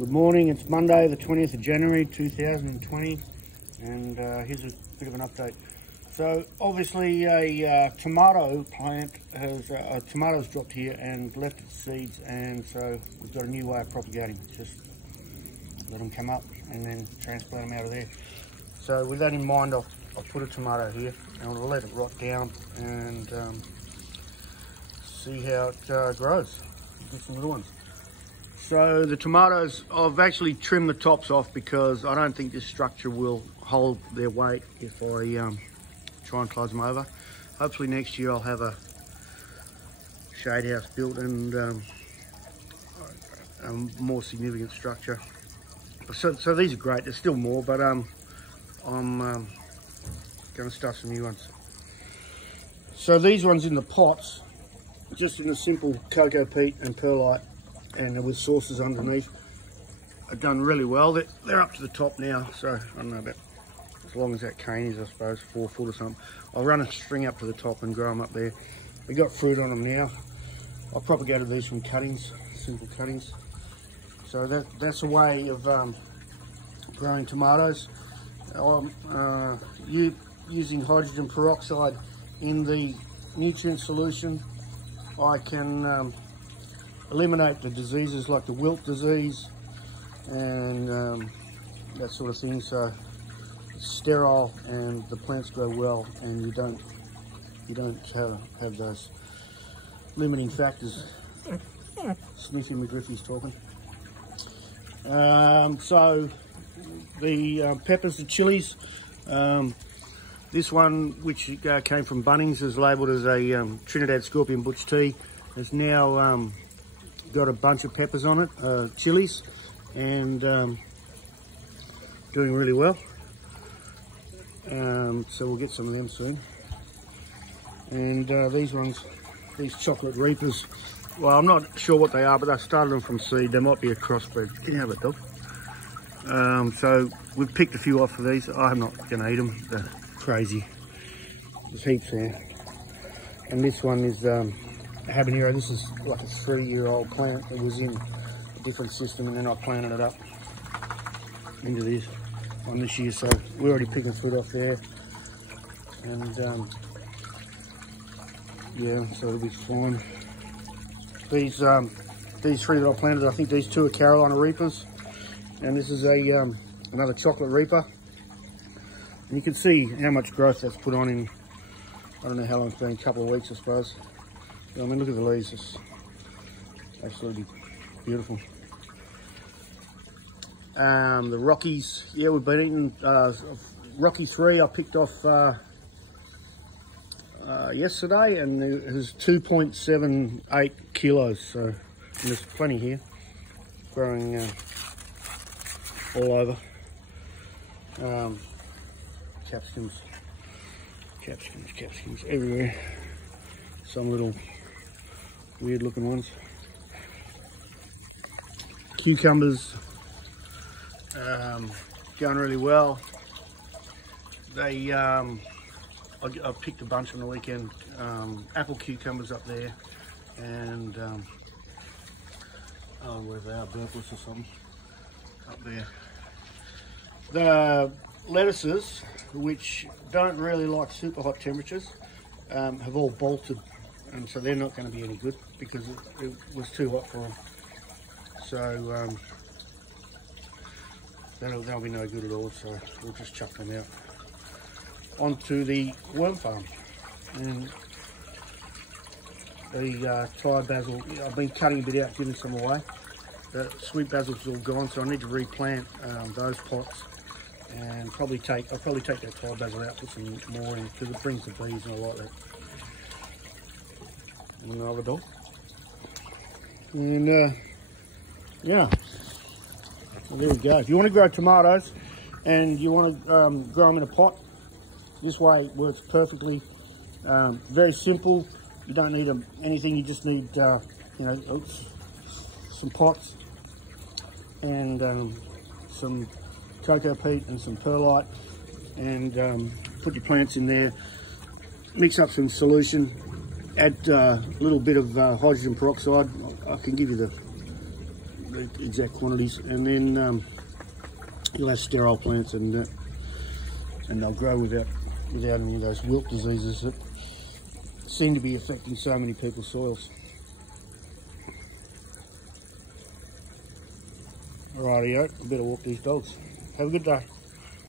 Good morning, it's Monday the 20th of January 2020 and here's a bit of an update. So obviously a tomato plant has, tomatoes dropped here and left its seeds, and so we've got a new way of propagating. Just let them come up and then transplant them out of there. So with that in mind, I've put a tomato here and I'll let it rot down and see how it grows. Get some little ones. So the tomatoes, I've actually trimmed the tops off because I don't think this structure will hold their weight if I try and close them over. Hopefully next year I'll have a shade house built and a more significant structure. So these are great. There's still more, but I'm going to start some new ones. So these ones in the pots, just in a simple cocoa peat and perlite, and with saucers underneath, are done really well. They're up to the top now, so I don't know, about as long as that cane is, I suppose, 4 foot or something. I'll run a string up to the top and grow them up there. We got fruit on them now. I propagated these from cuttings, simple cuttings. So that's a way of growing tomatoes. Using hydrogen peroxide in the nutrient solution, I can eliminate the diseases like the wilt disease and that sort of thing. So it's sterile and the plants grow well, and you don't have those limiting factors. Sniffy McGriffy's talking. So the peppers, the chilies, this one, which came from Bunnings, is labelled as a Trinidad Scorpion Butch Tea, has now got a bunch of peppers on it, chilies, and doing really well. So we'll get some of them soon. And these ones, these chocolate reapers, well, I'm not sure what they are, but I started them from seed. They might be a crossbreed. Can you have it, dog? So we've picked a few off of these. I'm not going to eat them. They're crazy. There's heaps there. And this one is habanero. This is like a 3-year-old plant. It was in a different system, and then I planted it up into this on this year. So we're already picking fruit off there, and yeah, so it'll be fine. These 3 that I planted, I think these 2 are Carolina Reapers, and this is a another chocolate reaper. And you can see how much growth that's put on in, I don't know how long it's been, a couple of weeks, I suppose. I mean, look at the leaves, it's absolutely beautiful. The Rockies, yeah, we've been eating Rocky 3. I picked off yesterday, and it was 2.78 kilos, so there's plenty here, growing all over. Capsicums everywhere. Some little weird looking ones. Cucumbers, going really well. They I picked a bunch on the weekend. Apple cucumbers up there, and oh, where they are, Burpless or something up there. The lettuces, which don't really like super hot temperatures, have all bolted, and so they're not going to be any good because it was too hot for them. So they'll be no good at all, so we'll just chuck them out. Onto the worm farm, and the Thai basil, I've been cutting a bit out, giving some away. The sweet basil's all gone, so I need to replant those pots, and I'll probably take that Thai basil out, put some more in, because it brings the bees, and I like that. And another dog. And yeah, well, there we go. If you want to grow tomatoes and you want to grow them in a pot, this way it works perfectly. Very simple. You don't need anything. You just need some pots and some cocoa peat and some perlite, and put your plants in there. Mix up some solution. Add a little bit of hydrogen peroxide. I can give you the the exact quantities, and then you'll have sterile plants, and they'll grow without any of those wilt diseases that seem to be affecting so many people's soils. Alrighty, I better walk these dogs. Have a good day.